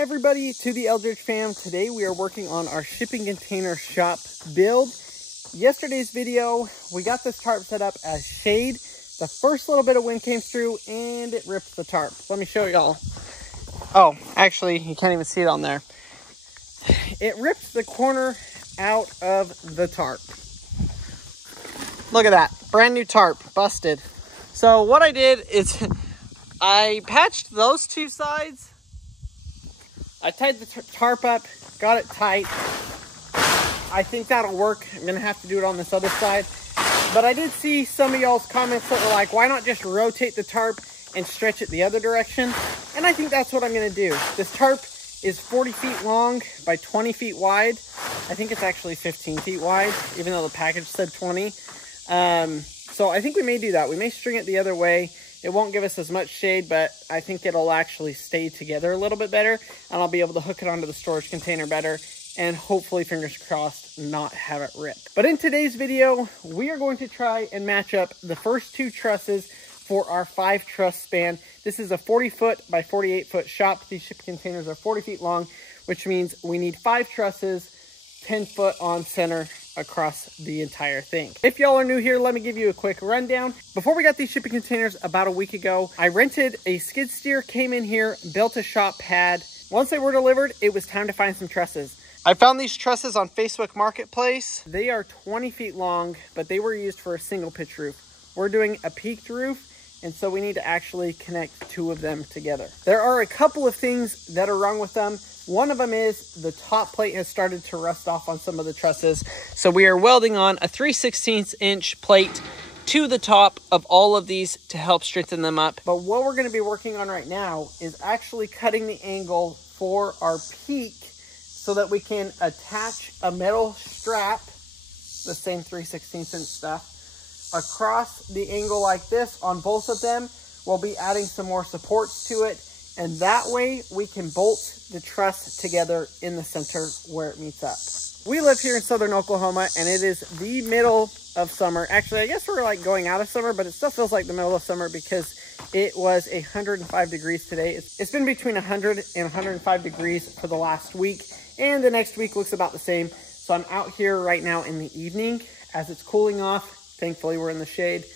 everybody to the Eldredge Fam. Today we are working on our shipping container shop build. Yesterday's video, we got this tarp set up as shade. The first little bit of wind came through and it ripped the tarp. Let me show y'all. Oh, actually, you can't even see it on there. It ripped the corner out of the tarp. Look at that, brand new tarp, busted. So what I did is I patched those two sides. I tied the tarp up, got it tight. I think that'll work. I'm gonna have to do it on this other side. But I did see some of y'all's comments that were like, why not just rotate the tarp and stretch it the other direction? And I think that's what I'm gonna do. This tarp is 40 feet long by 20 feet wide. I think it's actually 15 feet wide, even though the package said 20. So I think we may do that. We may string it the other way. It won't give us as much shade, but I think it'll actually stay together a little bit better, and I'll be able to hook it onto the storage container better, and hopefully, fingers crossed, not have it rip. But in today's video, we are going to try and match up the first two trusses for our 5 truss span. This is a 40 foot by 48 foot shop. These shipping containers are 40 feet long, which means we need 5 trusses, 10 foot on center across the entire thing. If y'all are new here, let me give you a quick rundown. Before we got these shipping containers about a week ago, I rented a skid steer, came in here, built a shop pad. Once they were delivered, it was time to find some trusses. I found these trusses on Facebook Marketplace. They are 20 feet long, but they were used for a single pitch roof. We're doing a peaked roof, and so we need to actually connect 2 of them together. There are a couple of things that are wrong with them. One of them is the top plate has started to rust off on some of the trusses. So we are welding on a 3/16 inch plate to the top of all of these to help strengthen them up. But what we're gonna be working on right now is actually cutting the angle for our peak so that we can attach a metal strap, the same 3/16 inch stuff, across the angle like this on both of them. We'll be adding some more supports to it, and that way we can bolt the truss together in the center where it meets up. We live here in southern Oklahoma, and it is the middle of summer. Actually, I guess we're like going out of summer, but it still feels like the middle of summer because it was 105 degrees today. It's been between 100 and 105 degrees for the last week, and the next week looks about the same. So I'm out here right now in the evening as it's cooling off. Thankfully, we're in the shade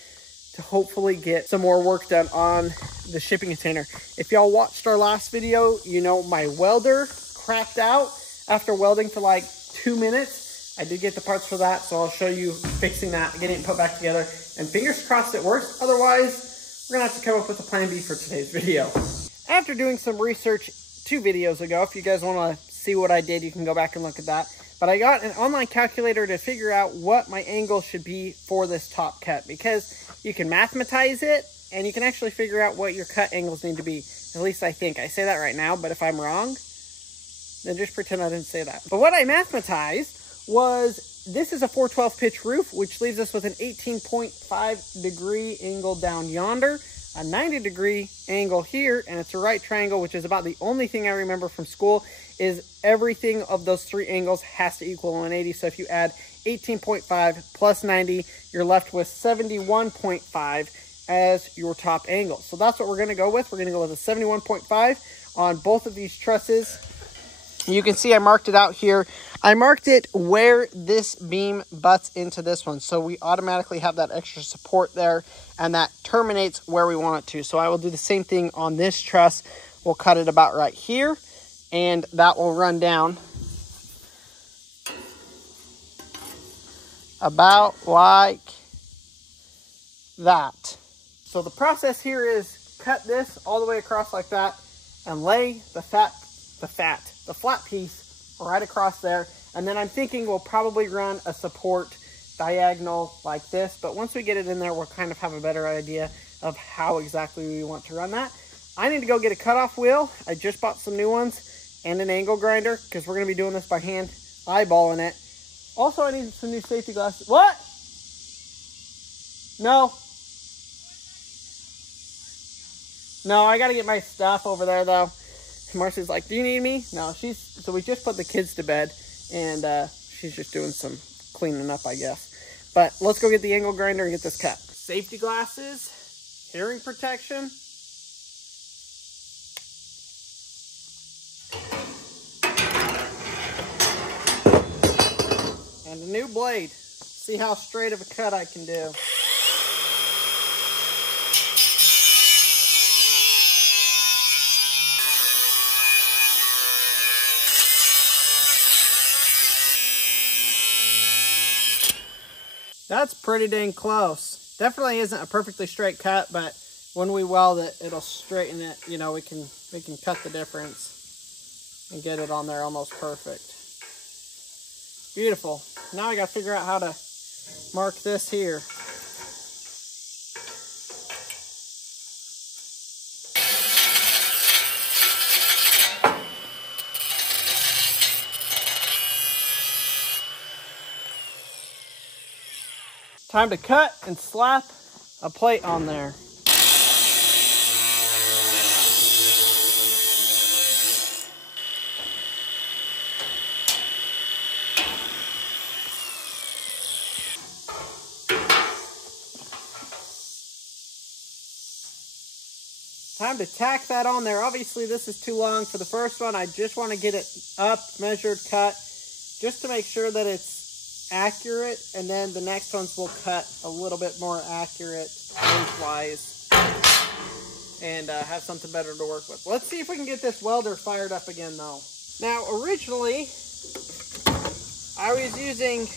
to hopefully get some more work done on the shipping container. If y'all watched our last video, you know my welder crapped out after welding for like 2 minutes. I did get the parts for that, so I'll show you fixing that, getting it put back together, and fingers crossed it works. Otherwise, we're gonna have to come up with a plan B for today's video. After doing some research 2 videos ago, if you guys wanna see what I did, you can go back and look at that. But I got an online calculator to figure out what my angle should be for this top cut, because you can mathematize it and you can actually figure out what your cut angles need to be. At least I think. I say that right now, but if I'm wrong, then just pretend I didn't say that. But what I mathematized was, this is a 412 pitch roof, which leaves us with an 18.5 degree angle down yonder, a 90 degree angle here, and it's a right triangle, which is about the only thing I remember from school, is everything of those 3 angles has to equal 180. So if you add 18.5 plus 90, you're left with 71.5 as your top angle. So that's what we're gonna go with. We're gonna go with a 71.5 on both of these trusses. You can see I marked it out here. I marked it where this beam butts into this one. So we automatically have that extra support there, and that terminates where we want it to. So I will do the same thing on this truss. We'll cut it about right here, and that will run down about like that. So the process here is cut this all the way across like that and lay the flat piece right across there. And then I'm thinking we'll probably run a support diagonal like this, but once we get it in there, we'll kind of have a better idea of how exactly we want to run that. I need to go get a cutoff wheel. I just bought some new ones and an angle grinder because we're going to be doing this by hand, eyeballing it. Also, I need some new safety glasses. What? No. No, I got to get my stuff over there though. Marcy's like, do you need me? No, so we just put the kids to bed, and she's just doing some cleaning up, I guess. But let's go get the angle grinder and get this cut. Safety glasses, hearing protection. And a new blade. See how straight of a cut I can do. That's pretty dang close. Definitely isn't a perfectly straight cut, but when we weld it, it'll straighten it. You know, we can cut the difference and get it on there almost perfect. Beautiful. Now I got to figure out how to mark this here. Time to cut and slap a plate on there. Time to tack that on there. Obviously this is too long for the first one. I just want to get it up, measured, cut, just to make sure that it's accurate, and then the next ones will cut a little bit more accurate lengthwise and have something better to work with. Let's see if we can get this welder fired up again though. Now originally I was using,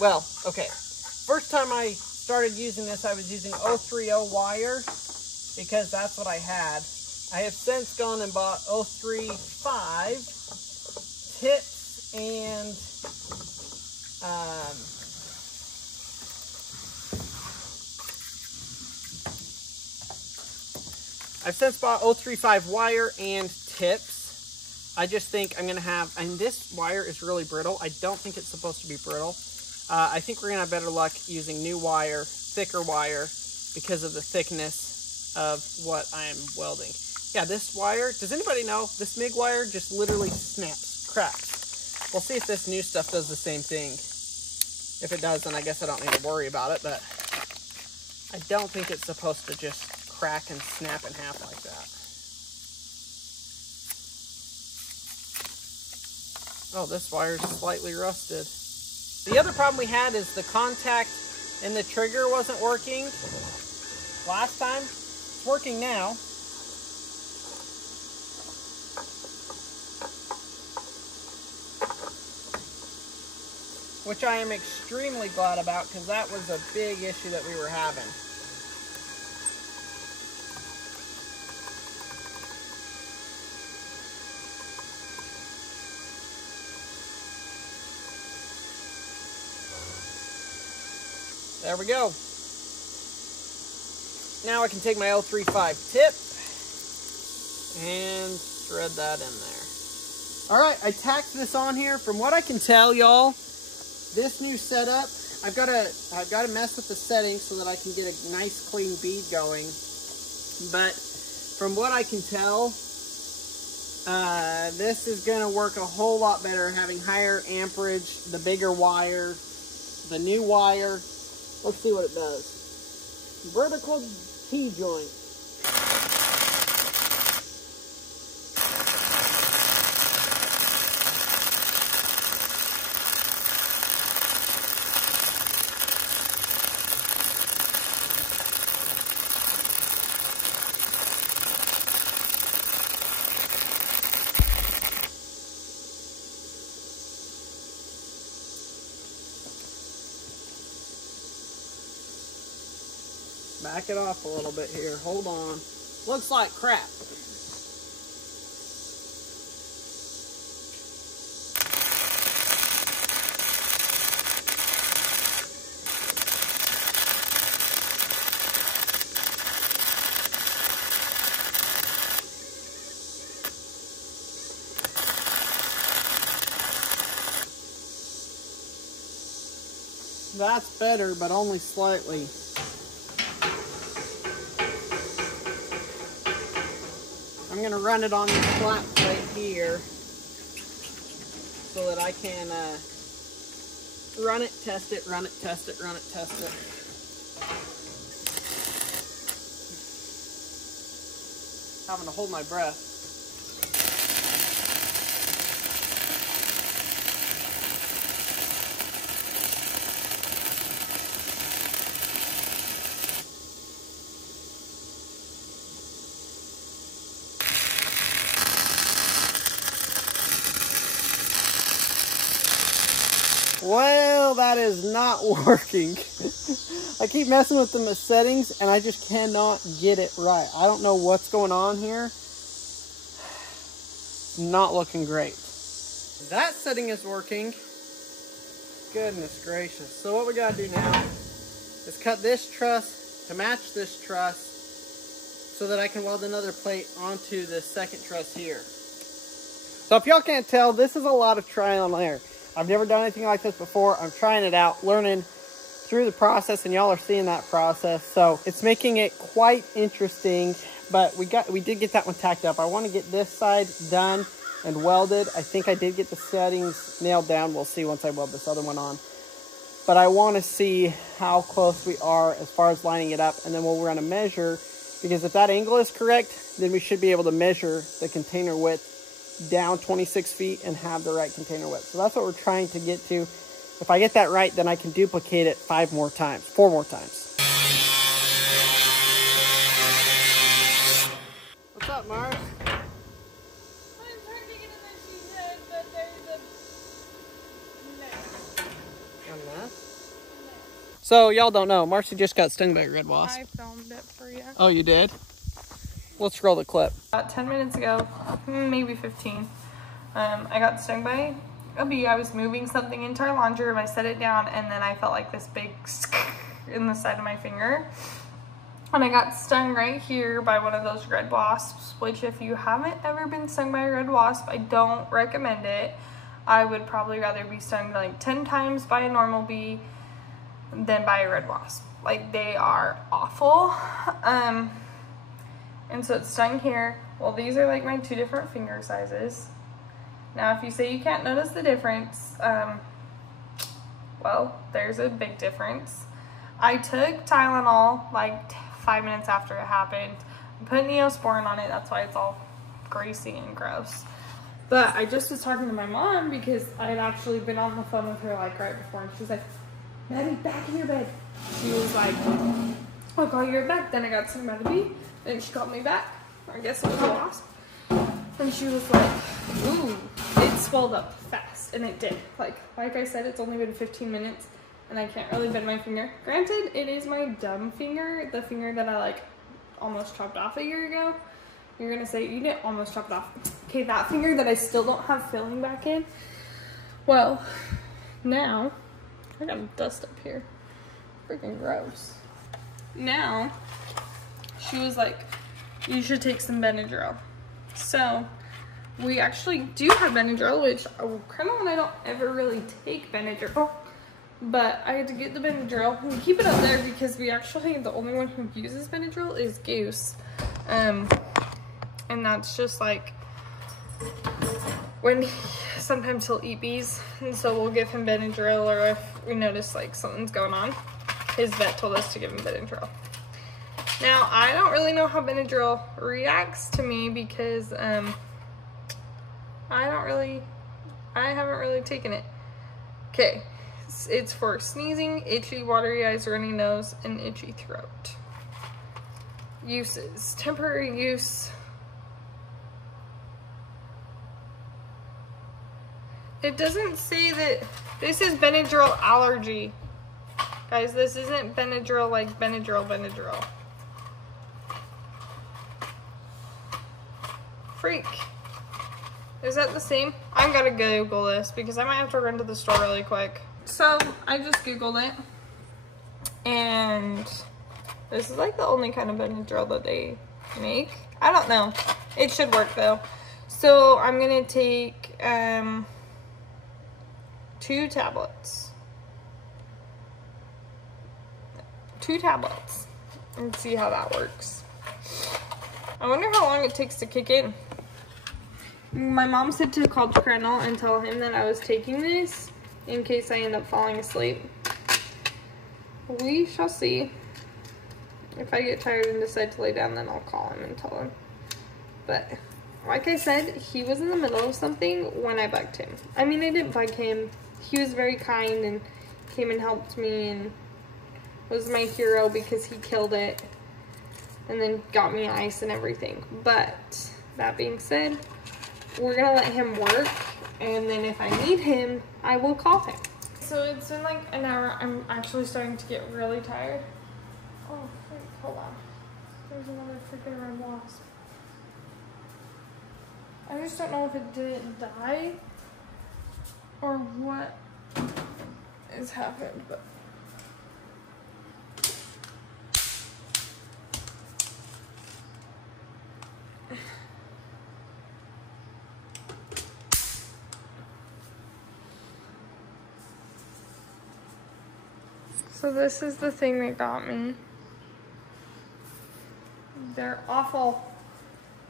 well, okay, first time I started using this I was using 030 wire because that's what I had. I have since gone and bought 035 tips and I've since bought 035 wire and tips. I just think I'm going to have, and this wire is really brittle. I don't think it's supposed to be brittle. I think we're going to have better luck using new wire, thicker wire, because of the thickness of what I'm welding. Yeah, this wire, does anybody know? This MIG wire just literally snaps, cracks. We'll see if this new stuff does the same thing. If it does, then I guess I don't need to worry about it, but I don't think it's supposed to just crack and snap in half like that. Oh, this wire's slightly rusted. The other problem we had is the contact in the trigger wasn't working last time. It's working now. Which I am extremely glad about, because that was a big issue that we were having. There we go. Now I can take my 035 tip and thread that in there. All right, I tacked this on here. From what I can tell, y'all, this new setup, I've got to mess with the settings so that I can get a nice clean bead going. But from what I can tell, this is going to work a whole lot better, having higher amperage, the bigger wire, the new wire. Let's see what it does. Vertical T-joint. Back it off a little bit here. Hold on. Looks like crap. That's better, but only slightly. I'm going to run it on this flat plate here so that I can run it, test it, run it, test it, run it, test it. Having to hold my breath. Well, that is not working. I keep messing with the settings and I just cannot get it right. I don't know what's going on here. Not looking great. That setting is working. Goodness gracious. So what we gotta do now is cut this truss to match this truss so that I can weld another plate onto the second truss here. So if y'all can't tell, this is a lot of trial and error. I've never done anything like this before. I'm trying it out, learning through the process, and y'all are seeing that process. So it's making it quite interesting, but we did get that one tacked up. I want to get this side done and welded. I think I did get the settings nailed down. We'll see once I weld this other one on. But I want to see how close we are as far as lining it up, and then we'll run a measure, because if that angle is correct, then we should be able to measure the container width down 26 feet and have the right container width. So that's what we're trying to get to. If I get that right, then I can duplicate it 4 more times. What's up, Mars? I'm trying to get in there, she said, but there's a mess. So y'all don't know, Marcy just got stung by a red wasp. I filmed it for you. Oh, you did? Let's scroll the clip. About 10 minutes ago, maybe 15, I got stung by a bee. I was moving something into our laundry room. I set it down, and then I felt like this big in the side of my finger. And I got stung right here by one of those red wasps, which if you haven't ever been stung by a red wasp, I don't recommend it. I would probably rather be stung like 10 times by a normal bee than by a red wasp. Like, they are awful. And so it's stung here. Well, these are like my 2 different finger sizes. Now, if you say you can't notice the difference, well, there's a big difference. I took Tylenol like 5 minutes after it happened. I put Neosporin on it. That's why it's all greasy and gross. But I just was talking to my mom because I had actually been on the phone with her like right before, and she was like, "Maddie, back in your bed." She was like, "I'll call you right back." Then I got stung by the bee. Then she called me back. I guess it was a wasp. And she was like, "Ooh, it swelled up fast." And it did. Like I said, it's only been 15 minutes and I can't really bend my finger. Granted, it is my dumb finger, the finger that I like almost chopped off a year ago. You're gonna say, "You didn't almost chop it off." Okay, that finger that I still don't have filling back in. Well, now, I got dust up here. Freaking gross. Now, she was like, "You should take some Benadryl." So we actually do have Benadryl, which Colonel and I don't ever really take Benadryl, but I had to get the Benadryl. We keep it up there because we actually, the only one who uses Benadryl is Goose. And that's just like when sometimes he'll eat bees, and so we'll give him Benadryl, or if we notice like something's going on, his vet told us to give him Benadryl. Now, I don't really know how Benadryl reacts to me because I haven't really taken it. Okay, it's for sneezing, itchy, watery eyes, runny nose, and itchy throat. Uses: temporary use. It doesn't say that this is Benadryl allergy. Guys, this isn't Benadryl like Benadryl. Freak. Is that the same? I've got to Google this because I might have to run to the store really quick. So I just Googled it, and this is like the only kind of Benadryl that they make. I don't know. It should work though. So I'm gonna take 2 tablets. 2 tablets and see how that works. I wonder how long it takes to kick in. My mom said to call Colonel and tell him that I was taking this in case I end up falling asleep. We shall see. If I get tired and decide to lay down, then I'll call him and tell him. But like I said, he was in the middle of something when I bugged him. I mean, I didn't bug him. He was very kind and came and helped me and was my hero because he killed it and then got me ice and everything. But that being said, we're gonna let him work, and then if I need him, I will call him. So it's been like an hour. I'm actually starting to get really tired. Oh, wait, hold on. There's another freaking red wasp. I just don't know if it didn't die or what has happened, but. So this is the thing that got me. They're awful.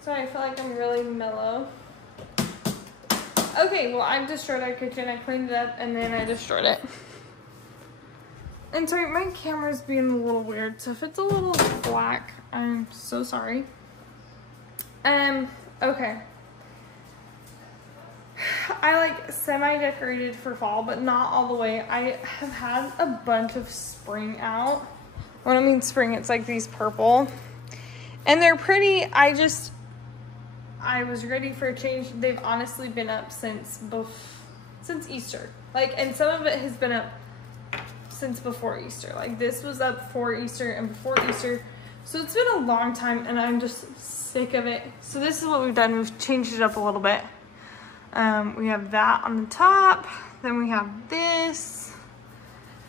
Sorry, I feel like I'm really mellow. Okay, well, I destroyed our kitchen. I cleaned it up and then I destroyed it. And sorry, my camera's being a little weird, so if it's a little black, I'm so sorry. Okay. I like semi-decorated for fall, but not all the way. I have had a bunch of spring out. When I mean spring, it's like these purple. And they're pretty. I was ready for a change. They've honestly been up since Easter. Like, and some of it has been up since before Easter. Like, this was up for Easter and before Easter. So it's been a long time, and I'm just sick of it. So this is what we've done. We've changed it up a little bit. We have that on the top, then we have this,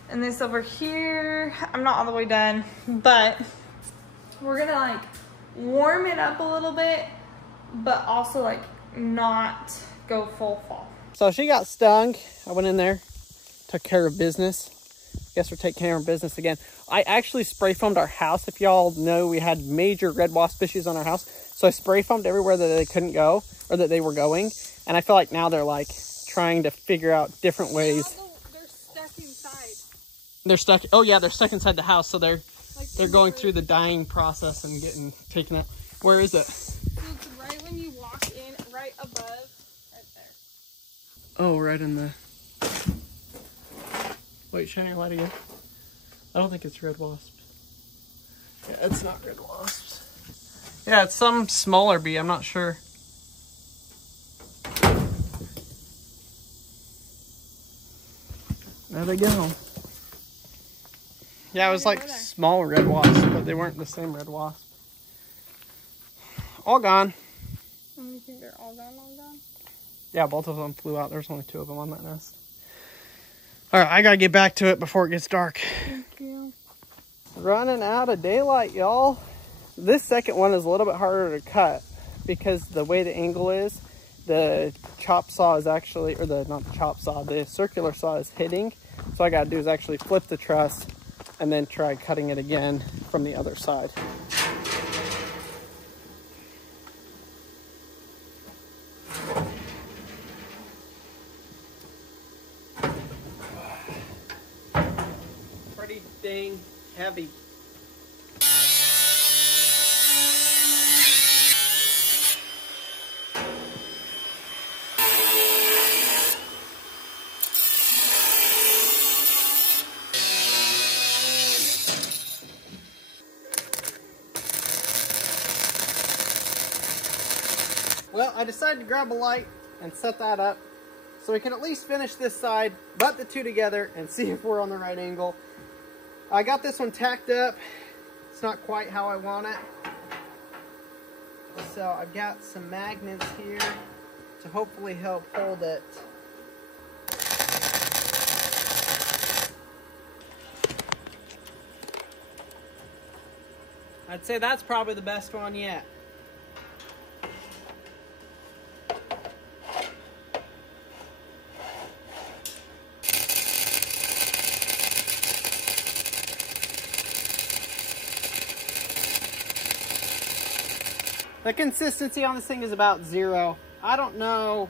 and this over here. I'm not all the way done, but we're gonna like warm it up a little bit, but also like not go full fall. So she got stung. I went in there, took care of business. Guess we're taking care of business again. I actually spray foamed our house. If y'all know, we had major red wasp issues on our house. So I spray foamed everywhere that they couldn't go or that they were going. And I feel like now they're like trying to figure out different ways. They're stuck inside. They're stuck. Oh yeah, they're stuck inside the house. So they're going through the dying process and getting taken out. Where is it? So it's right when you walk in, right above, right there. Oh, right in the. Wait, shine your light again. I don't think it's red wasps. Yeah, it's not red wasps. Yeah, it's some smaller bee. I'm not sure. There they go. Yeah, it was like small red wasps, but they weren't the same red wasp. All gone. You think they're all gone, all gone? Yeah, both of them flew out. There's only 2 of them on that nest. All right, I gotta get back to it before it gets dark. Thank you. Running out of daylight, y'all. This second one is a little bit harder to cut because the way the angle is, the chop saw is actually, or not the chop saw, the circular saw is hitting. So all I gotta do is actually flip the truss and then try cutting it again from the other side. Pretty dang heavy. Well, I decided to grab a light and set that up so we can at least finish this side, butt the 2 together, and see if we're on the right angle. I got this one tacked up. It's not quite how I want it. So I've got some magnets here to hopefully help hold it. I'd say that's probably the best one yet. The consistency on this thing is about 0. I don't know.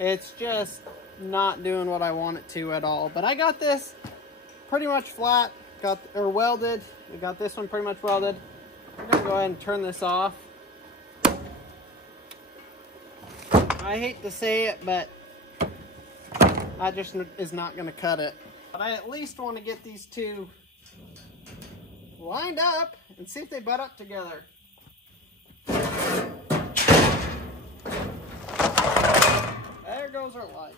It's just not doing what I want it to at all. But I got this pretty much flat, welded. We got this one pretty much welded. I'm gonna go ahead and turn this off. I hate to say it, but that just is not gonna cut it. But I at least want to get these 2 lined up and see if they butt up together. there goes our light.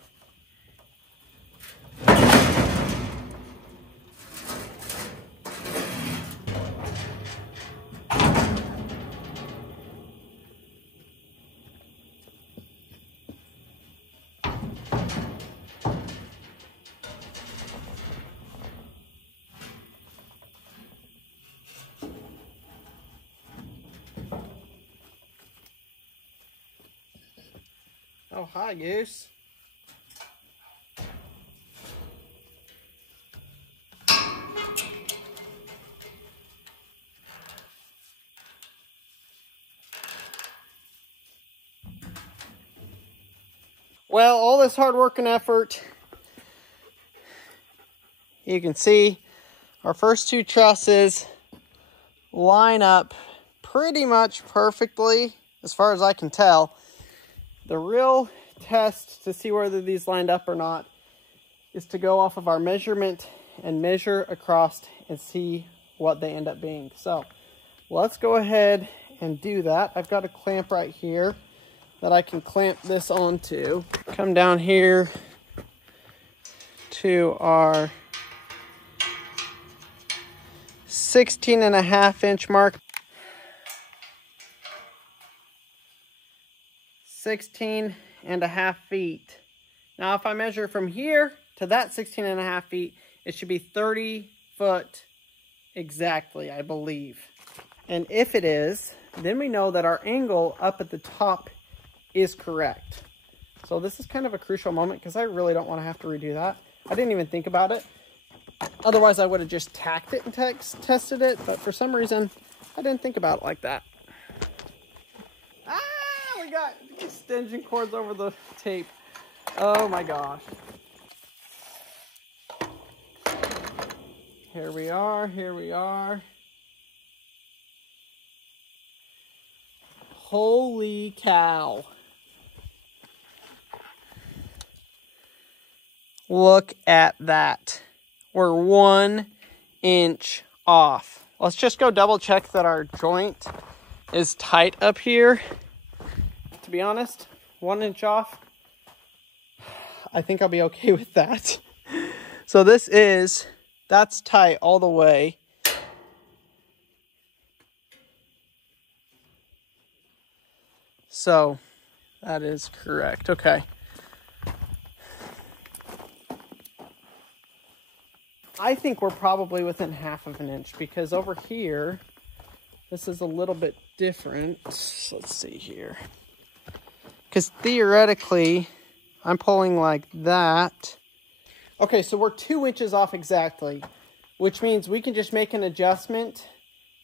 Oh, hi, Goose. Well, all this hard work and effort, you can see our first two trusses line up pretty much perfectly, as far as I can tell. The real test to see whether these lined up or not is to go off of our measurement and measure across and see what they end up being. So let's go ahead and do that. I've got a clamp right here that I can clamp this onto. Come down here to our 16.5-inch mark. 16.5 feet. Now, if I measure from here to that 16.5 feet, it should be 30 foot exactly, I believe. And if it is, then we know that our angle up at the top is correct. So this is kind of a crucial moment because I really don't want to have to redo that. I didn't even think about it. Otherwise, I would have just tacked it and tested it. But for some reason, I didn't think about it like that. We got extension cords over the tape. Oh my gosh. Here we are, here we are. Holy cow. Look at that. We're 1 inch off. Let's just go double check that our joint is tight up here. To be honest, 1 inch off, I think I'll be okay with that. So that's tight all the way. So that is correct. Okay. I think we're probably within 1/2 of an inch because over here, this is a little bit different. Let's see here. Because theoretically, I'm pulling like that. Okay, so we're 2 inches off exactly, which means we can just make an adjustment.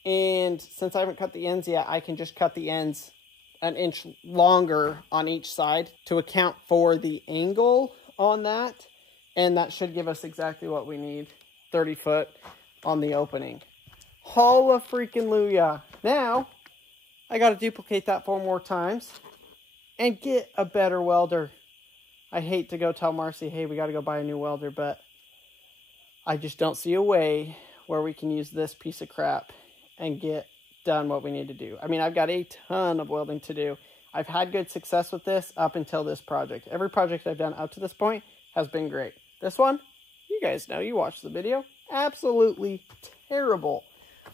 And since I haven't cut the ends yet, I can just cut the ends 1 inch longer on each side to account for the angle on that. And that should give us exactly what we need, 30 foot on the opening. Holla freaking Luya. Now, I got to duplicate that 4 more times and get a better welder. I hate to go tell Marcy, hey, we got to go buy a new welder, but I just don't see a way where we can use this piece of crap and get done what we need to do. I mean, I've got a ton of welding to do. I've had good success with this up until this project. Every project I've done up to this point has been great. This one, you guys know, you watched the video, absolutely terrible.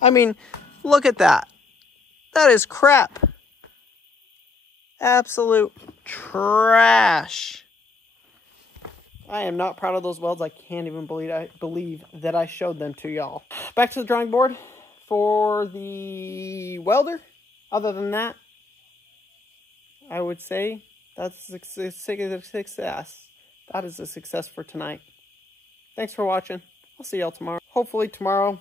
I mean, look at that. That is crap. Absolute trash. I am not proud of those welds. I can't even believe that I showed them to y'all. Back to the drawing board for the welder. Other than that, I would say that's a success. That is a success for tonight. Thanks for watching. I'll see y'all tomorrow. Hopefully tomorrow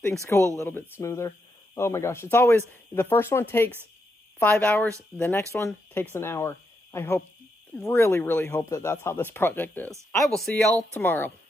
things go a little bit smoother. Oh my gosh. It's always, the first one takes 5 hours. The next one takes an hour. I hope, really, really hope that that's how this project is. I will see y'all tomorrow.